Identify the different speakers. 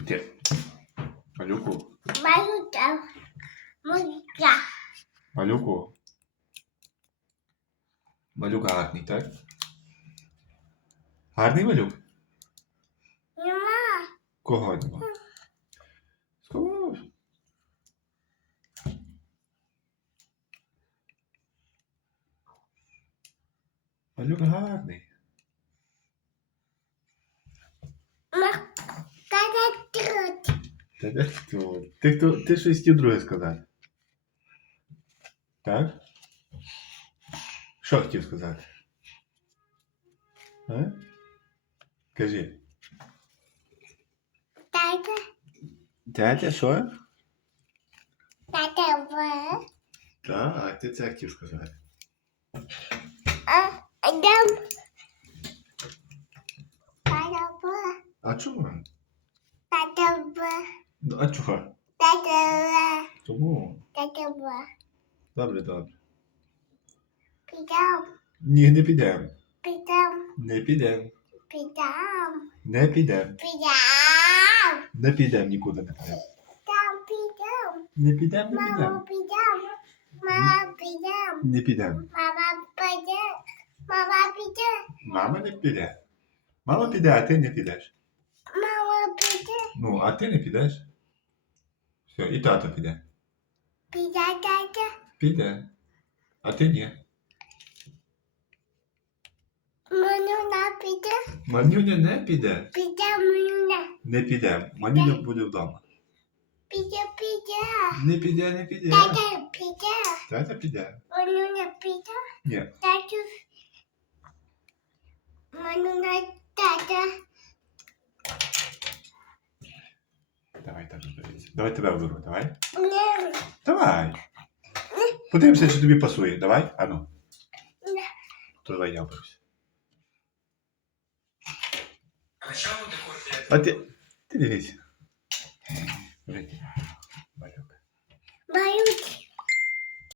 Speaker 1: Gdzie? Paliuku.
Speaker 2: Malutka. Malutka.
Speaker 1: Paliuku. Baliuka hartni, tak? Hartni baliuk?
Speaker 2: Nie
Speaker 1: ma. Kogo nie ma? Skoro
Speaker 2: Baliuka hartni. Matka.
Speaker 1: Та де хто? Ти хто? Ти щось хотів друге сказати. Так? Що хотів сказати? А? Кажи.
Speaker 2: Тата.
Speaker 1: Дядя, що?
Speaker 2: Тата в.
Speaker 1: Так, а ти це хотів сказати.
Speaker 2: А. Тата в.
Speaker 1: А чому?
Speaker 2: Тата в.
Speaker 1: А чого?
Speaker 2: В.
Speaker 1: Добре, добре.
Speaker 2: Підам.
Speaker 1: Ні, не підемо.
Speaker 2: Підам.
Speaker 1: Не підемо.
Speaker 2: Підам.
Speaker 1: Не підемо.
Speaker 2: Підам.
Speaker 1: Не підемо нікуди не підемо.
Speaker 2: Там підам.
Speaker 1: Не підемо, не
Speaker 2: Мама
Speaker 1: підемо.
Speaker 2: підам. Мама підам.
Speaker 1: Не підемо.
Speaker 2: Мама піде. Мама піде.
Speaker 1: Мама не піде. Мама піде, а ти не підеш.
Speaker 2: Мама піде.
Speaker 1: Ну, а ти не підеш. Все, і тато піде.
Speaker 2: Піде тата.
Speaker 1: Піде. А ти ні.
Speaker 2: Манюна піде.
Speaker 1: Манюня не піде.
Speaker 2: Піде манюна.
Speaker 1: Не піде. Манюня буде вдома.
Speaker 2: Піде піде.
Speaker 1: Не піде, не піде.
Speaker 2: Тата піде.
Speaker 1: Тата піде.
Speaker 2: Манюна піде.
Speaker 1: Ні.
Speaker 2: Тату. Манюна тата.
Speaker 1: Давай так здається. Давай тебе оберу, давай.
Speaker 2: Ні.
Speaker 1: Давай. Подивимося, чи тобі пасує. Давай. Ану. То давай я
Speaker 3: хочеш?
Speaker 1: А ти. Ти дивись. Малюк.
Speaker 2: Малюк.